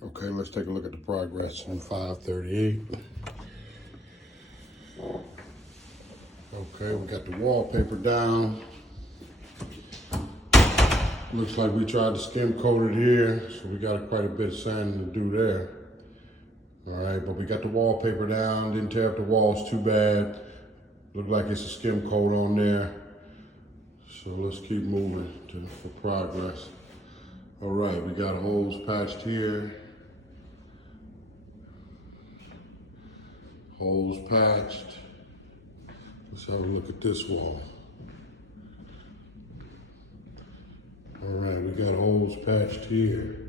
Okay, let's take a look at the progress on 538. Okay, we got the wallpaper down. Looks like we tried to skim coat it here, so we got quite a bit of sanding to do there. All right, but we got the wallpaper down, didn't tear up the walls too bad. Looked like it's a skim coat on there. So let's keep moving for progress. All right, we got holes patched here. Holes patched. Let's have a look at this wall. All right, we got holes patched here.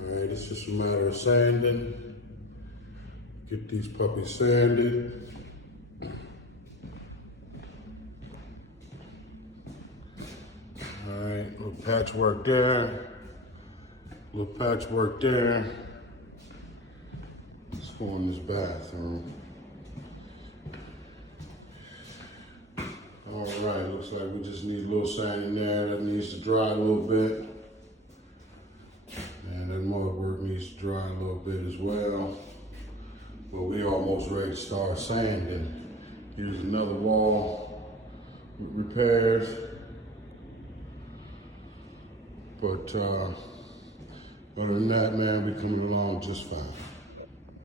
All right, it's just a matter of sanding. Get these puppies sanded. All right, little patchwork there. Little patchwork there. Let's go in this bathroom. All right, looks like we just need a little sanding there. That needs to dry a little bit. And that mud work needs to dry a little bit as well. But we almost ready to start sanding. Here's another wall with repairs. But other than that, man, we're coming along just fine.